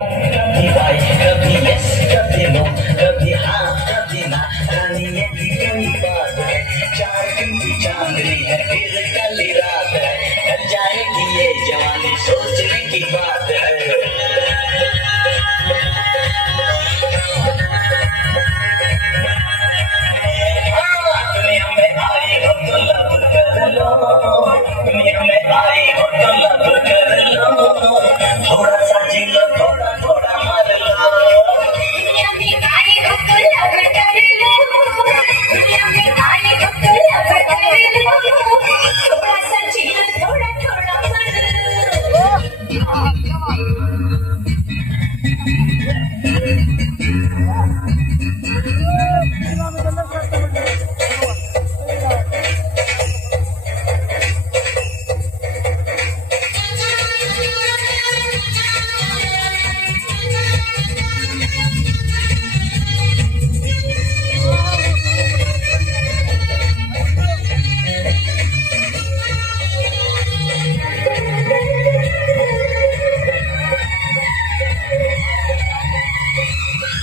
कभी वाई कभी यस कभी नो कभी हाँ कभी ना रानी ये भी कई बात है 4 दिन की चांदनी है फिर कली रात है ढल जाएगी ये जवानी सोचने की बात है दुनिया में आई हो तो लब कर लो दुनिया में आई हो तो लब कर लो थोड़ा सा जी लो थोड़ा थोड़ा मर लो दुनिया में आई हो तो लब कर लो दुनिया में आई हो तो लब कर लो थोड़ा सा जीना थोड़ा थोड़ा मर लो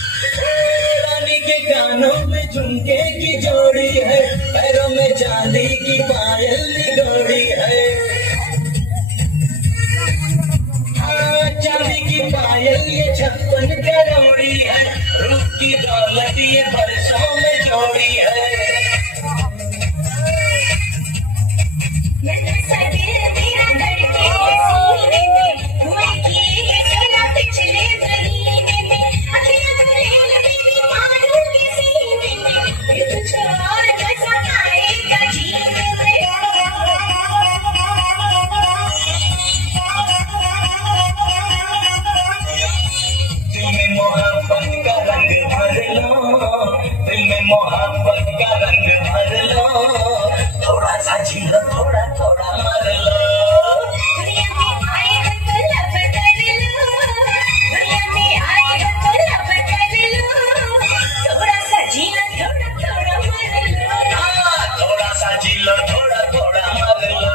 रानी के कानों में झुमके की जोड़ी है पैरों में चांदी की पायल निगोड़ी है हाँ, चांदी की पायल ये 56 करोड़ी है रूप की दौलत ये बरसों में जोड़ी है मैंने सदियों तेरा धड़के सीने में हुए किए ये सुना पिछले महीने में अखियां धुले लगी मारू के सीने में फिर तुझको और मजा आएगा जीने दिल में मोहब्बत का रंग भर लो दिल में मोहब्बत का रंग भर लो थोड़ा सा झीलो थोड़ा थोड़ा मर लो दुनिया में आए हो तो लब कर लो दुनिया में आए हो तो लब कर लो थोड़ा सा जीना थोड़ा थोड़ा मर लो थोड़ा सा झीलो थोड़ा थोड़ा मर लो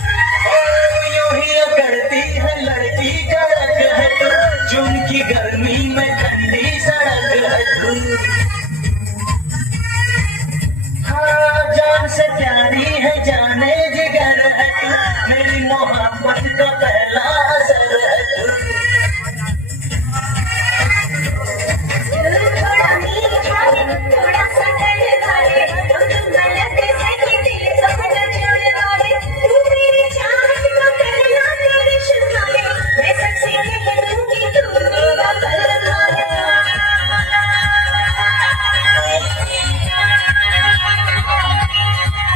यूं ही करती है लड़की कड़क है तू जून की गर्मी में ठंडी सड़क है तू हाँ जान से प्यारी है जाने जिगर है तू मेरी मोहब्बत का पहला असर है तू थोड़ा मीठा थोड़ा सा कड़वा है तो तुम गलत सही दिल थोड़ा जोड़वा है तू मेरी चाहत को करना तेरी शुमारे मैं सबसे कह दूंगी तू मेरा कलमा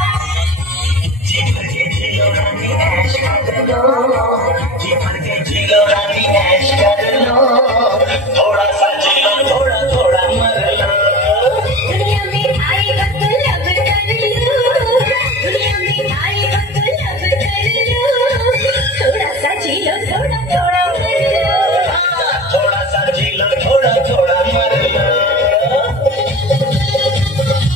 जी भर के झीलो रानी ऐश कर लो जी भर के झीलो रानी ऐश कर लो थोड़ा सा झीलो थोड़ा थोड़ा मर लो दुनिया में आई हो तो लब कर लो दुनिया में आई हो तो लब कर लो थोड़ा सा जीलो थोड़ा थोड़ा मर लो थोड़ा सा झीलो थोड़ा